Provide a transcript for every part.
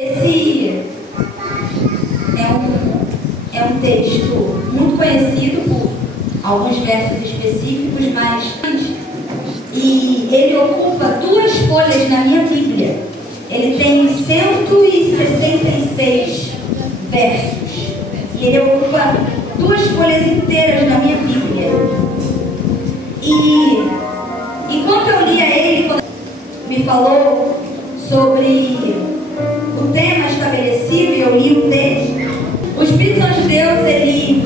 Esse é um texto muito conhecido por alguns versos específicos, e ele ocupa 2 folhas na minha Bíblia. Ele tem 166 versos e ele ocupa 2 folhas inteiras na minha Bíblia. E quando eu lia ele, quando me falou sobre o tema estabelecido e eu li o texto, o Espírito Santo de Deus, ele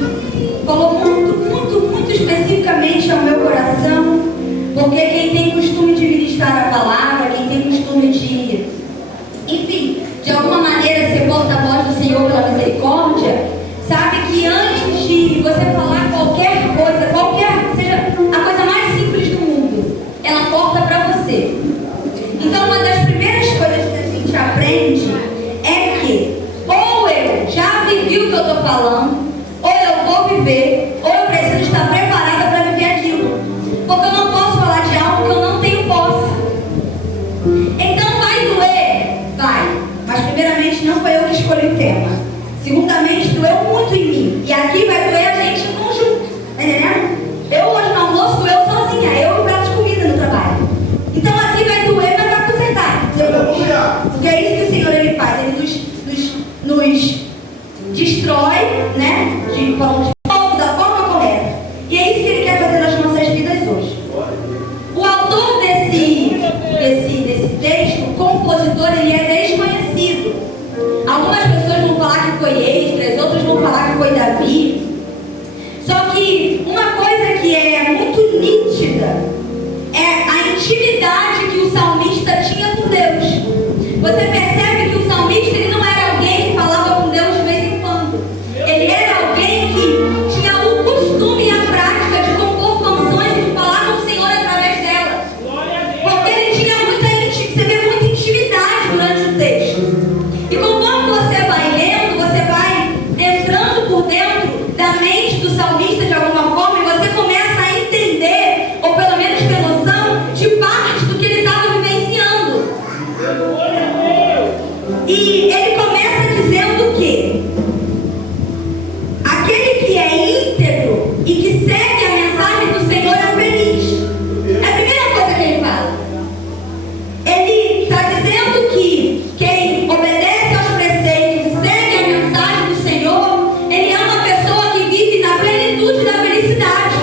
falou muito especificamente ao meu coração, porque quem tem costume de ministrar a palavra, quem tem costume de, enfim, de alguma maneira ser porta-voz do Senhor pela misericórdia, sabe que antes de você falar qualquer coisa, seja a coisa mais simples do mundo, ela corta para você. Então, uma das primeiras coisas que a gente aprende é que ou eu já vivi o que eu estou falando, ou eu vou viver, ou eu preciso estar preparada para viver aquilo. Porque eu não posso falar de algo que eu não tenho posse. Então vai doer? Vai. Mas primeiramente não foi eu que escolhi o tema. Segundamente, doeu muito em mim. E aqui vai doer a gente em conjunto. Tá entendendo? Eu hoje no almoço doeu sozinha, eu e o prato de comida no trabalho. Então aqui vai doer, mas vai consertar. Porque é isso que o Senhor ele faz. Ele nos destrói, né? Da forma correta. E é isso que ele quer fazer nas nossas vidas hoje. O autor desse texto, o compositor, ele é desconhecido. Algumas pessoas vão falar que foi Esdras, outras vão falar que foi Davi. Só que uma coisa que é muito nítida é a intimidade que o salmista tinha com Deus. Você percebe que o salmista ele não era alguém que falava com Deus de vez em quando. Ele era alguém que tinha o costume e a prática de compor canções e de falar com o Senhor através delas. Porque ele tinha muita intimidade durante o texto. E conforme você vai lendo, você vai entrando por dentro da mente do salmista de alguma forma e você começa a entender, ou pelo menos ter noção, de parte do que ele estava vivenciando. E ele começa dizendo que aquele que é íntegro e que segue a mensagem do Senhor é feliz. É a primeira coisa que ele fala. Ele está dizendo que quem obedece aos preceitos e segue a mensagem do Senhor, ele é uma pessoa que vive na plenitude da felicidade.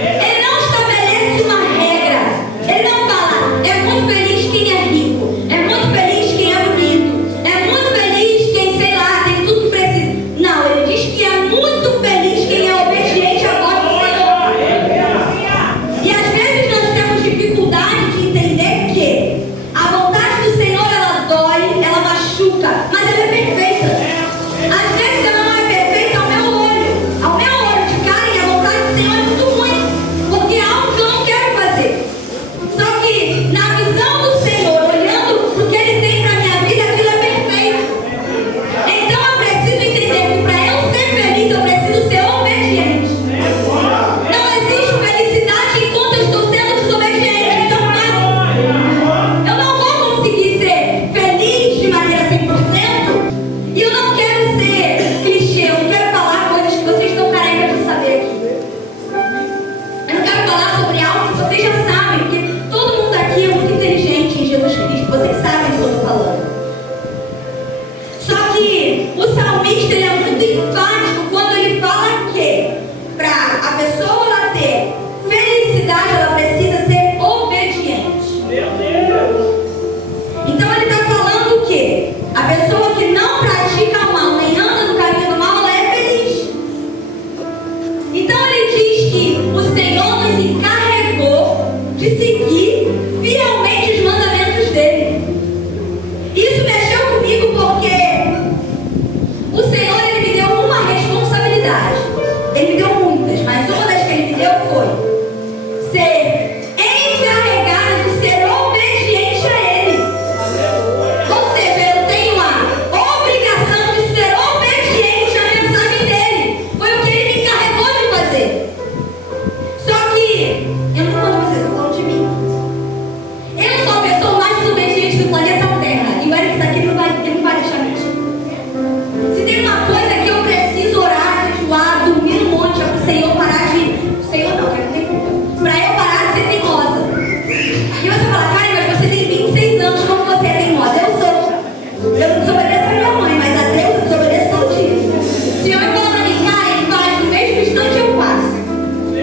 Ele não estabelece uma regra. Ele não fala, é muito feliz quem é rico, é muito feliz quem é bonito, é muito feliz quem, sei lá, tem tudo que precisa. Não, ele diz que é muito feliz quem é obediente à voz do Senhor. E às vezes nós temos dificuldade de entender que a vontade do Senhor, ela dói, ela machuca, mas ela é perfeita. Às vezes ela não é perfeita ao meu olho de carne, a vontade do Senhor é muito ruim, porque é algo que eu não quero fazer. Só que na visão do Senhor, olhando para o que Ele tem para a minha vida, aquilo é perfeito. Então eu preciso entender que para eu ser feliz, eu preciso ser obediente. Não existe felicidade enquanto eu estou sendo desobediente. Então eu não vou conseguir ser feliz de maneira 100%. E eu não quero ser clichê, eu não quero falar coisas que vocês estão carecas de saber aqui. Eu não quero falar sobre algo que vocês já sabem, porque todo mundo aqui é muito inteligente em Jesus Cristo, vocês sabem do que eu estou falando. Só que o salmista ele é muito enfático quando ele fala que para a pessoa ela ter felicidade, ela precisa ser obediente. Então ele está falando que a pessoa que não pratica o mal, nem anda no caminho do mal, ela é feliz. Então ele diz que o Senhor nos encarregou de seguir fielmente os mandamentos dele. Isso mexeu comigo porque o Senhor ele me deu uma Eu não desobedeço a minha mãe, mas a Deus eu desobedeço todo dia. Se Senhor me fala pra mim, Karen, faz, no mesmo instante eu faço.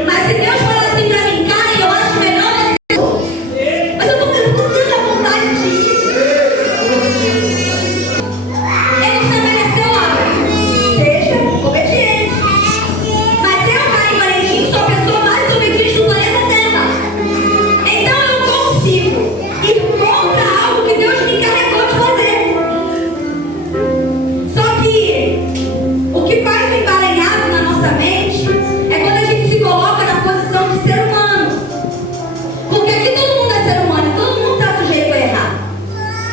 Mas se Deus fala assim pra mim, Karen, eu acho melhor você. Mas eu tô com tanta vontade de ir. Ele estabeleceu algo. Seja obediente. Mas eu, Karen Valentim, sou a pessoa mais obediente do planeta Terra. Então eu não consigo ir contra algo que Deus me encarregou de fazer. Só que o que faz um emaranhado na nossa mente é quando a gente se coloca na posição de ser humano. Porque aqui todo mundo é ser humano, todo mundo está sujeito a errar.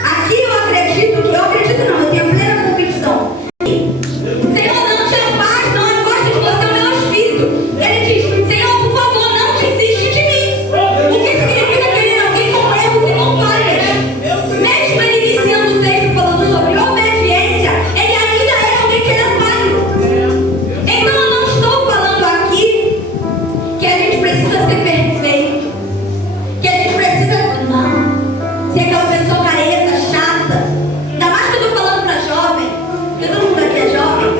Aqui eu acredito não, eu tenho plena convicção. Senhor, não te afaste, não afaste de você o meu espírito. Ele diz, Senhor, por favor, não desiste de mim. O que significa querer alguém com erros e com falhas? Mesmo ele iniciando o texto falando sobre obediência, ele ainda é alguém que era falho. Então eu não estou falando aqui que a gente precisa ser perfeito, que a gente precisa, não, ser aquela pessoa careta, chata. Ainda mais que eu estou falando para jovem, porque todo mundo aqui é jovem.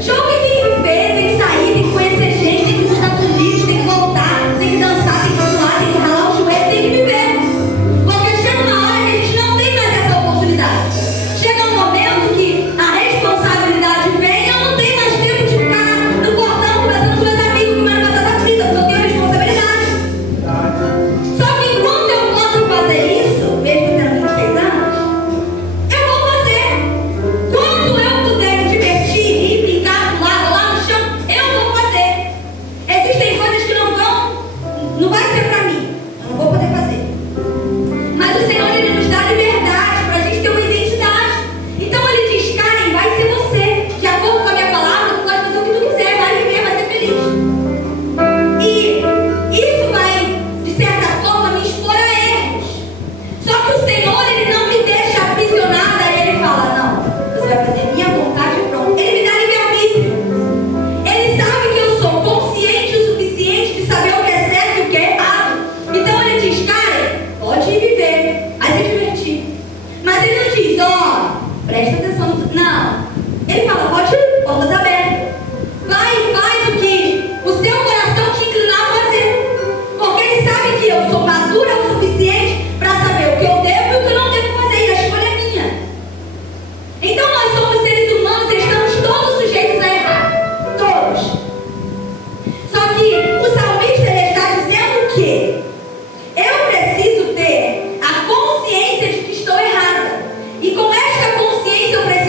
Jovem tem que viver, tem que sair, tem que conhecer gente, tem que ir nos Estados Unidos, tem que voltar, tem que dançar, tem que pular, tem que ralar o joelho, tem que viver. Porque chega uma hora que a gente não tem mais essa oportunidade. Chega um momento que a responsabilidade vem e eu não tenho mais tempo de ficar no portão conversando com meus amigos, comendo batata frita, porque eu tenho responsabilidade. Só que enquanto eu posso fazer isso, mesmo tendo 26 anos, eu vou fazer. Quando eu puder me divertir, rir, brincar, pular, rolar no chão, eu vou fazer. Existem coisas que não vai ser pra mim, eu não vou poder fazer. Mas o Senhor, Ele nos dá liberdade pra gente ter uma identidade. Então Ele diz, Karen, vai ser você. De acordo com a minha palavra, tu pode fazer o que tu quiser, vai viver, vai ser feliz. E isso vai, de certa forma, me expor a erros. Só que o Senhor, Ele não me deixa aprisionada. Ele fala, não, você vai fazer minha vontade e pronto. Ele me dá livre-arbítrio. Ele sabe que eu sou consciente o suficiente de saber o que é certo e o que é errado. Então Ele diz, Karen, pode ir viver, vai se divertir. Mas Ele não diz, ó, presta atenção no... Não. Ele fala, pode ir, porta tá aberta. Vai e faz o que o seu coração te inclinar a fazer. Porque Ele sabe que eu sou madura o suficiente para saber o que eu devo e o que eu não devo fazer. E a escolha é minha. Então nós somos seres humanos e estamos todos sujeitos a errar. Todos. Só que o salmista, ele está dizendo que eu preciso ter a consciência de que estou errada. E com esta consciência eu preciso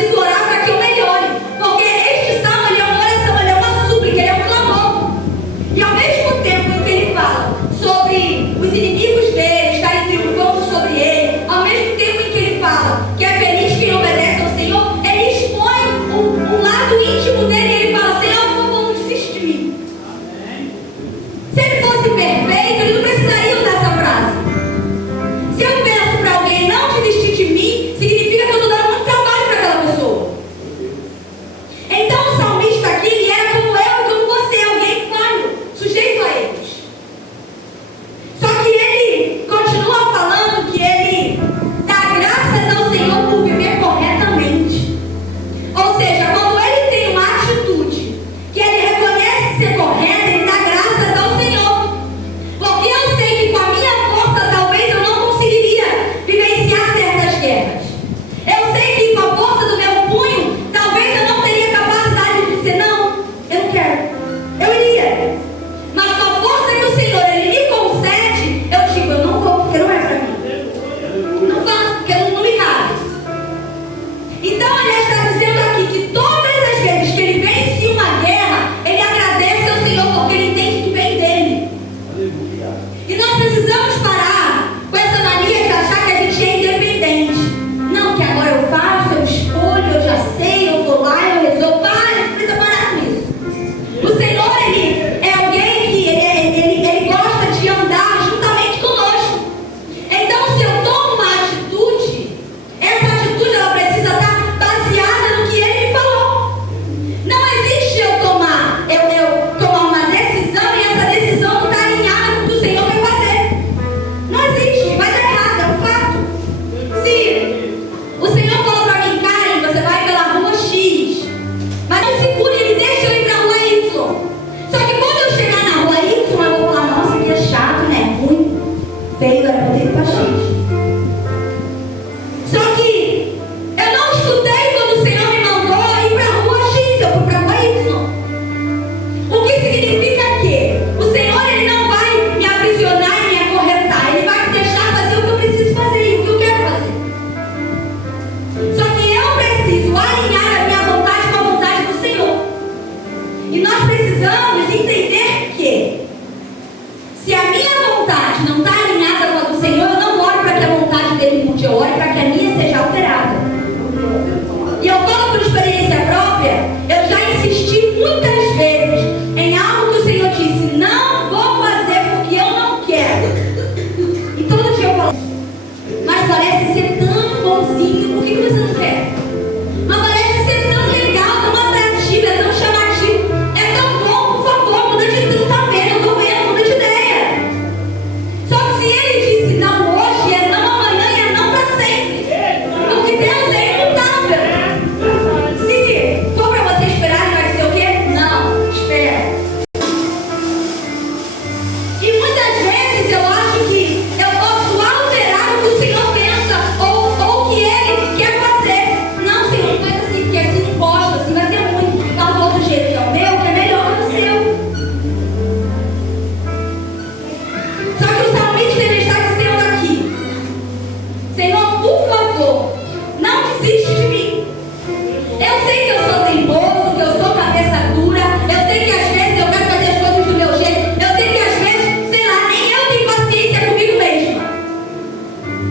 sei que eu sou teimoso, que eu sou cabeça dura. Eu sei que às vezes eu quero fazer as coisas do meu jeito. Eu sei que às vezes, sei lá, nem eu tenho paciência comigo mesma.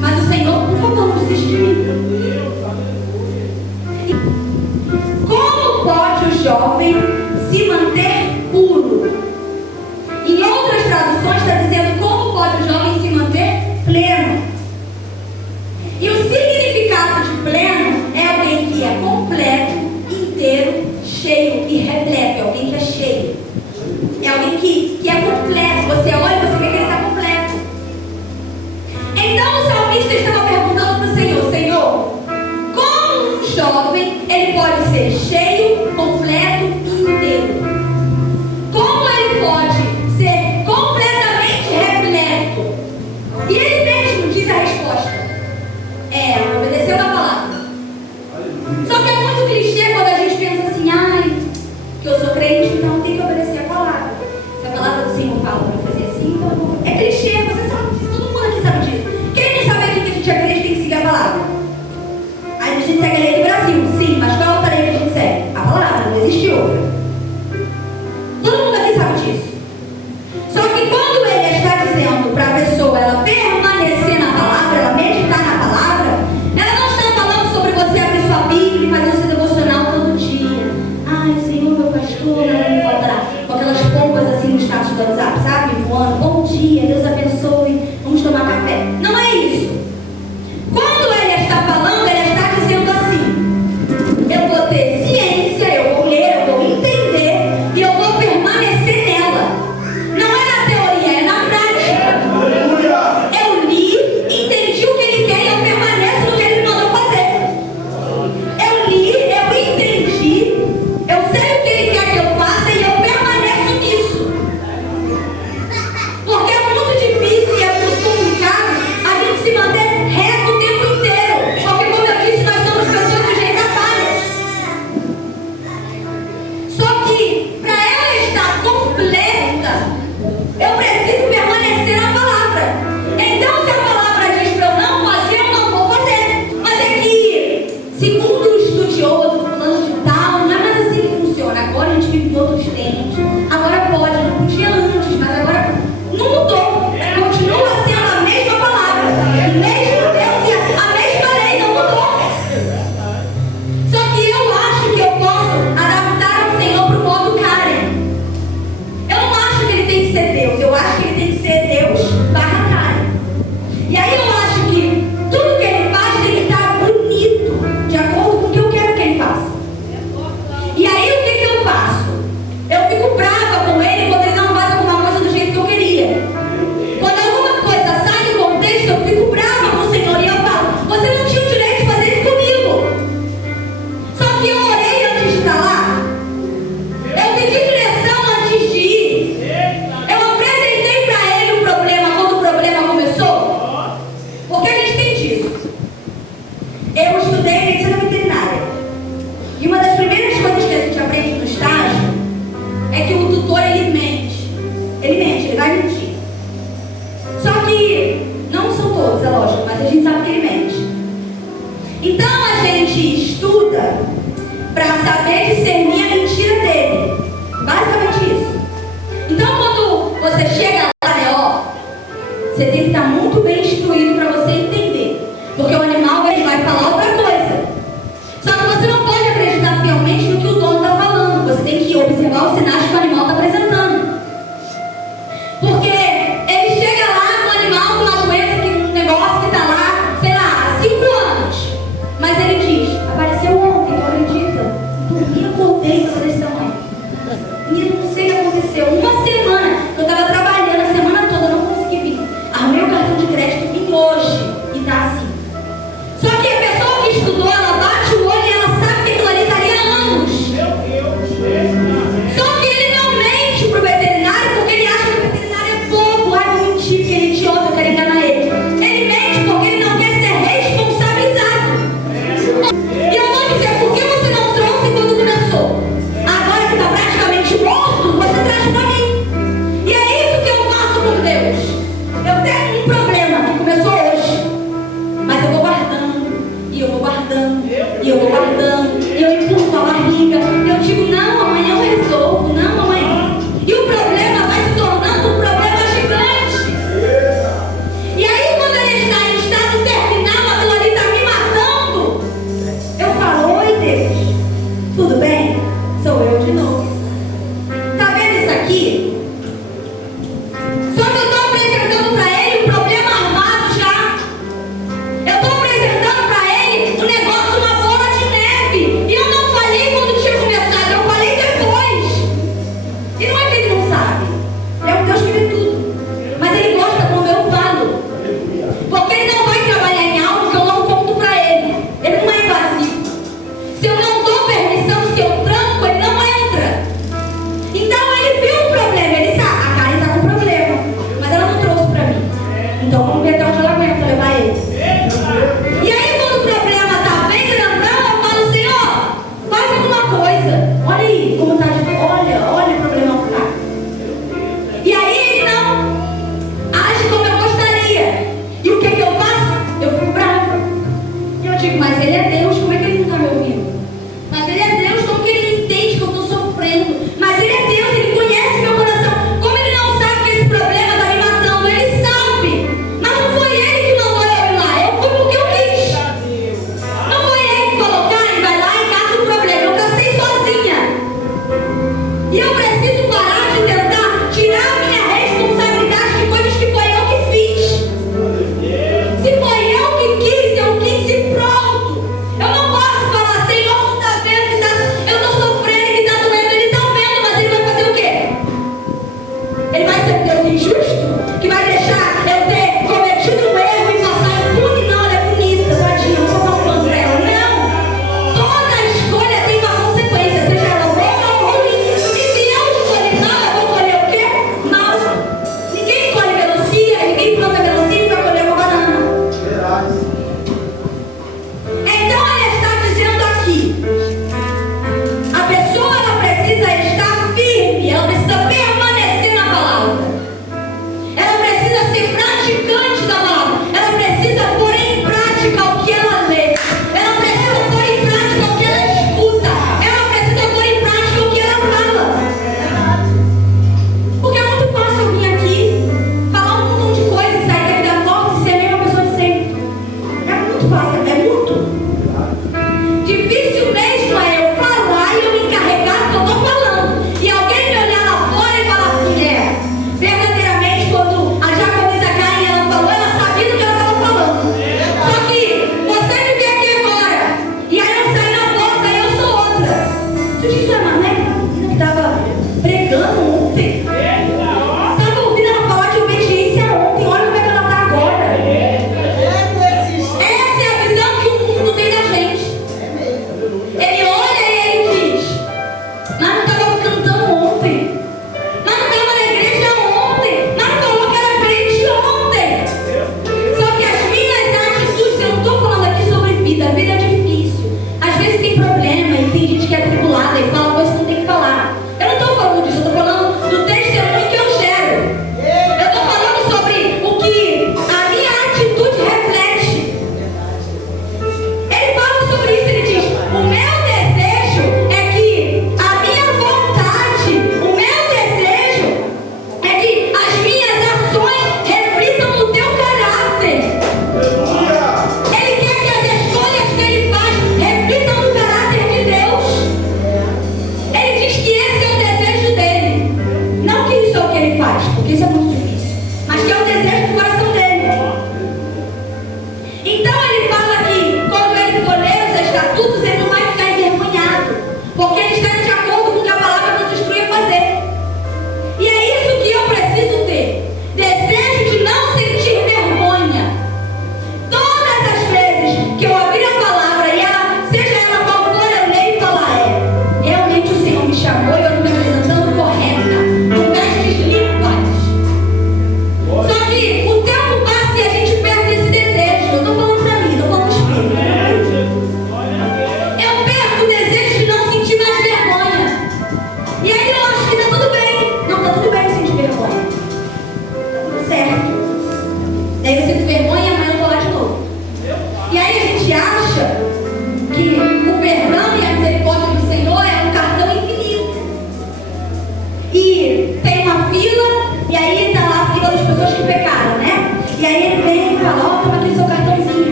Mas o Senhor, por favor, não desiste de mim. Como pode o jovem se manter puro? Em outras traduções está dizendo como pode o jovem se manter pleno. E o significado de pleno é alguém que é completo, inteiro, cheio e repleto. É alguém que é cheio. É alguém que é completo. Você olha e você vê que ele está completo. Então o salmista estava perguntando para o Senhor: Senhor, como um jovem ele pode ser cheio, completo e inteiro? Como ele pode ser completamente repleto? E ele mesmo diz a resposta: obedecendo a palavra. Só que é muito clichê quando a gente pensa assim: ai, que eu sou crente, então tem que obedecer a palavra. Se a palavra do Senhor fala para fazer assim, então é clichê, você sabe disso, todo mundo aqui sabe disso. Quem não sabe aqui que a gente é crente tem que seguir a palavra? Aí a gente segue a lei do Brasil, sim, mas qual é a lei que a gente segue? A palavra, não existe outra. Todo mundo aqui sabe disso. Só que quando ele está dizendo para a pessoa ela permanecer na palavra, ela meditar na palavra, ela não está falando sobre você abrir sua Bíblia e fazer o seu devocional todo dia. Ai, Senhor, meu pastor, não me faltará. Com aquelas pompas assim no status do WhatsApp, sabe? Voando, bom dia, Deus abençoe, vamos tomar café. Não é isso. Quando ele está falando, ele está dizendo assim: eu vou ter ciência, eu vou ler, eu vou entender e eu vou permanecer nela. Não é na teoria, é na prática. Eu li, entendi o que ele quer e eu permaneço no que ele mandou fazer. Eu li, eu entendi, eu sei o que ele quer que eu faça e eu permaneço nisso. Porque é muito difícil e é muito complicado a gente se manter reto o tempo inteiro. Porque, como eu disse, nós somos pessoas sujeitas a falhas. Só que, para ela estar completa, eu preciso permanecer na palavra. Então, se a palavra diz para eu não fazer, eu não vou fazer. Mas é que, segundo o estudioso, fulano de tal, não é mais assim que funciona. Agora a gente vive em outros tempos. Agora pode, não podia antes, mas agora não mudou. Continua sendo a mesma palavra. O mesmo Deus e a mesma lei não mudou. Só que eu acho que eu posso adaptar o Senhor para o modo Karen. Eu não acho que ele tem que ser Deus. Eu acho que ele tem que ser Deus barra Karen. E aí eu acho que tudo que ele faz tem que estar bonito, de acordo com o que eu quero que ele faça. E aí o que eu faço? Eu fico brava com ele quando ele não faz alguma coisa do jeito que eu queria. Quando alguma coisa sai do contexto, eu fico brava com o Senhor e eu falo: você não tinha o direito de fazer isso comigo. Só que eu orei antes de estar lá. Eu pedi direção antes de ir. Eu apresentei para ele o problema quando o problema começou. Porque a gente tem disso. Eu estudei medicina veterinária. E uma das primeiras coisas que a gente aprende no estágio é que o tutor ele mente. Ele vai mentir. Só que não são todos, é lógico, mas a gente sabe que ele mente. Então a gente estuda para saber discernir a mentira dele. Basicamente isso. Então quando você chega lá, você tem que estar muito bem instruído para você entender. Porque o animal ele vai falar outra coisa. Só que você não pode acreditar fielmente no que o dono está falando. Você tem que observar os sinais que o animal está apresentando. Porque ele chega lá com o animal com uma doença, um negócio que está lá, sei lá, há 5 anos. Mas ele diz: apareceu ontem, tu acredita? Dormi, acordei, estava desse tamanho. E não sei o que aconteceu. Uma semana, eu estava trabalhando a semana toda, eu não consegui vir. Arrumei o cartão de crédito, vim hoje. E tá assim. Só que a pessoa que estudou, ela bate o olho e ela sabe que aquilo ali estaria há anos. Só que ele não mente pro veterinário porque ele acha que o veterinário é bobo. Ai, vou mentir porque ele é idiota, eu quero enganar ele. Ele mente porque ele não quer ser responsabilizado. E eu vou dizer: por que você não trouxe quando começou? Agora que está praticamente morto, você traz para mim. E é isso que eu faço com Deus. Eu tenho um problema que começou hoje, mas eu vou guardando, e eu vou guardando, e eu vou guardando, e eu empurro a Mas Ele é Deus, como é que Ele não está me ouvindo? Mas Ele é Deus, como que Ele não entende que eu estou sofrendo? Mas Ele é Deus, Ele conhece meu coração. Como Ele não sabe que esse problema está me matando? Ele sabe. Mas não foi Ele que mandou eu ir lá. Eu fui porque eu quis. Não foi Ele que falou, Karen, vai lá e caça o problema. Eu cacei sozinha. E eu preciso parar de tentar tirar a minha responsabilidade de coisas que foi eu que fiz. Se foi eu que quis e pronto. Eu não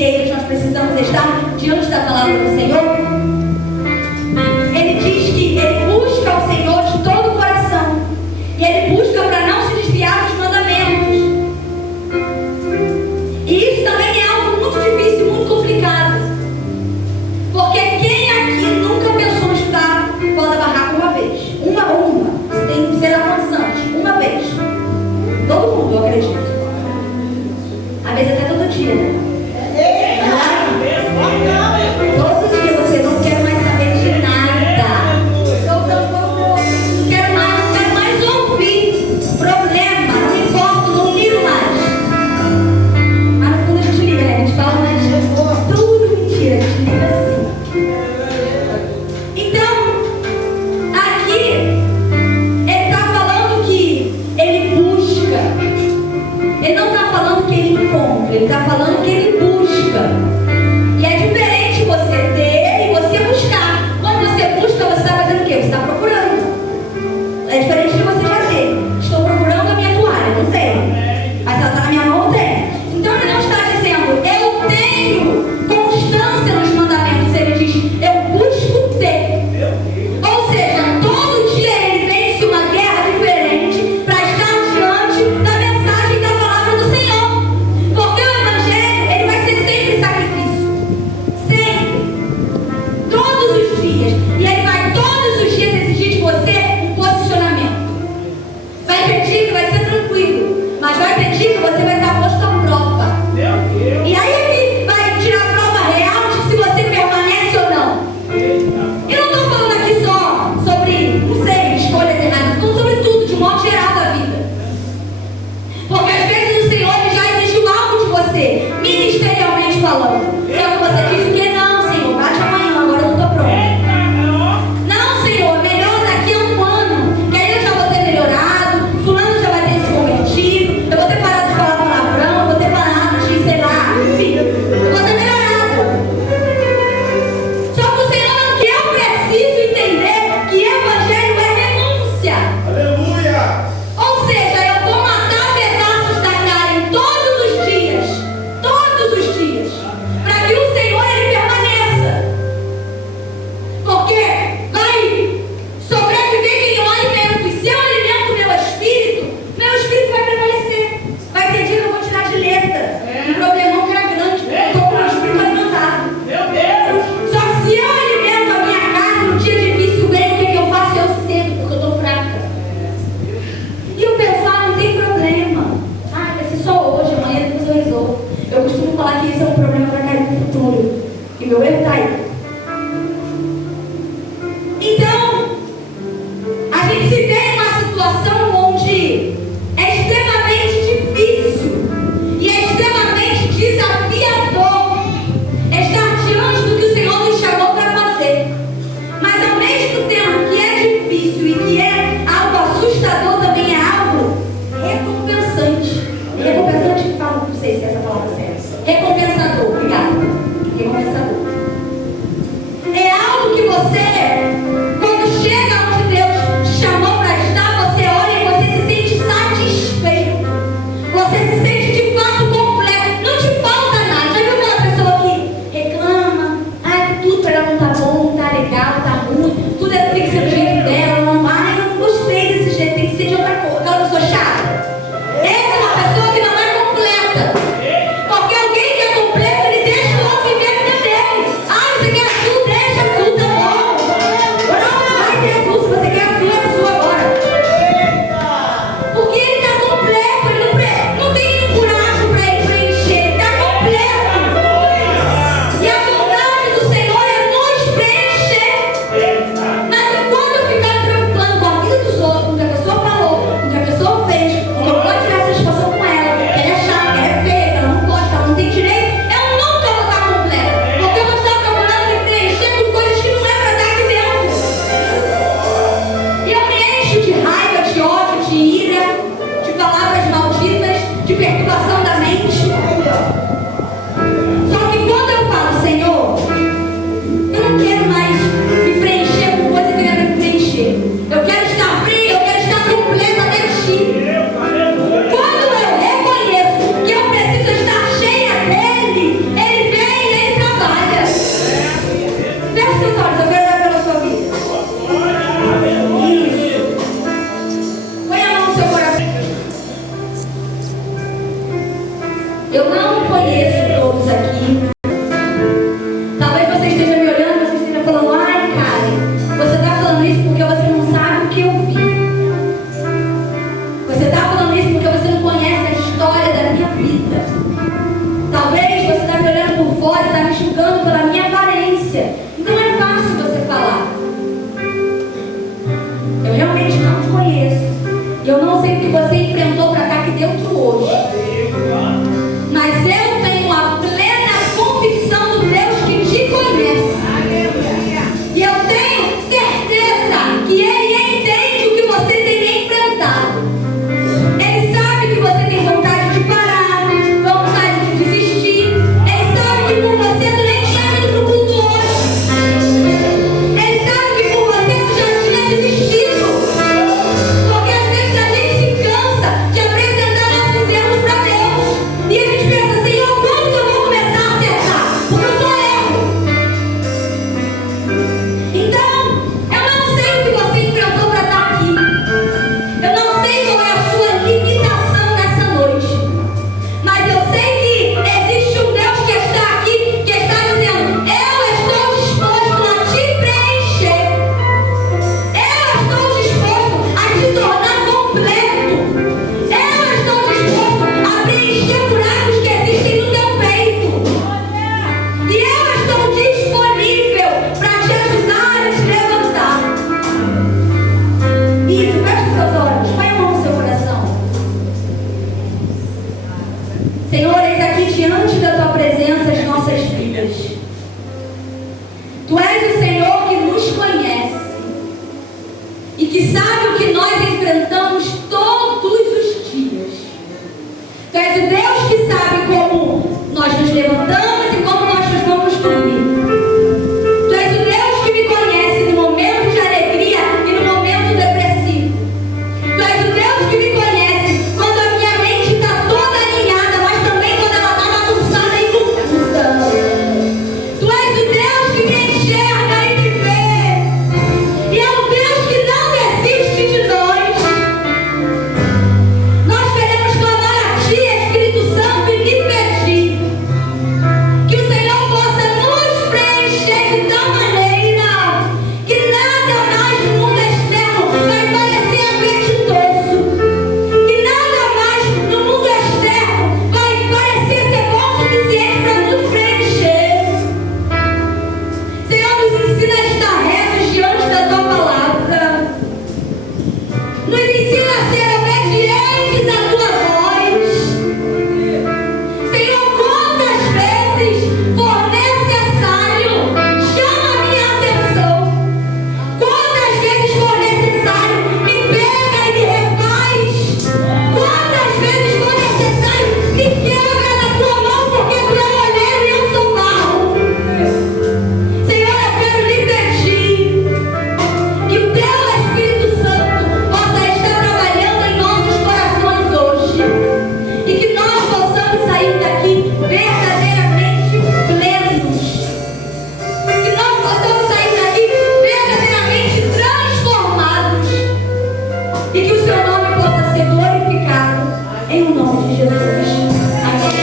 inteiros nós precisamos estar diante da palavra do Senhor. Ele diz que ele busca o Senhor de todo o coração. E ele busca para não se desviar dos mandamentos. E isso também é algo muito difícil, muito complicado. Porque quem aqui nunca pensou em estudar fora da barraca uma vez? Uma. Você tem, sei lá quantos anos? Uma vez. Todo mundo, eu acredito. Às vezes até todo dia, né? Todo dia você não quer mais saber de nada. Não quero mais ouvir. Problema, não importa, não ligo mais. Mas no fundo a gente liga, né? A gente fala, mas tudo mentira, a gente liga assim. Então, aqui, ele está falando que ele busca. Ele não está falando que ele encontra, ele está falando que ele busca. E é diferente você ter e você buscar. Quando você busca, você está fazendo o quê? Você está procurando. É diferente de você já ter. Estou procurando a minha toalha, não tenho. Mas ela está na minha mão, não tem. Então ele não está dizendo, eu tenho constância nos mandamentos. Ele diz, eu busco ter. Ou seja, todo dia ele vence uma guerra diferente para estar diante da mensagem da palavra do Senhor. Porque o Evangelho, ele vai ser sempre sacrifício. Sempre. Todos os dias. E ele vai todos os dias exigir de você um posicionamento. Vai ter dia que vai ser tranquilo, mas vai ter dia que você vai estar posto à prova. E aí ele vai tirar a prova real de se você permanece ou não. Eu não estou falando aqui só sobre, não sei, escolhas erradas. Estou falando sobre tudo, de modo geral da vida. Porque às vezes o Senhor ele já exigiu algo de você, ministerialmente falando. Só que você diz o que? Não, Senhor, bate amanhã, agora eu não estou pronto. Não, Senhor, melhor daqui a um ano, que aí eu já vou ter melhorado, fulano já vai ter se convertido, eu vou ter parado de falar palavrão, eu vou ter parado de, sei lá, enfim, eu vou ter melhorado. Só que o Senhor não quer, eu preciso entender que evangelho é renúncia. Aleluia! Ou seja, eu vou matar pedaços da carne todos os dias, para que o Senhor ele permaneça. Porque vai sobreviver quem eu alimento. E se eu alimento meu espírito vai prevalecer. Vai ter dia que eu vou tirar de letra. Um problemão que era grande, porque eu estou com o meu espírito alimentado. Só que se eu alimento a minha carne, no dia difícil vem, o que eu faço? Eu cedo, porque eu estou fraca. E o pensar não tem problema. Ah, vai ser só hoje, amanhã depois eu resolvo. Eu costumo falar que isso é um problema para cair no futuro. E meu erro está aí.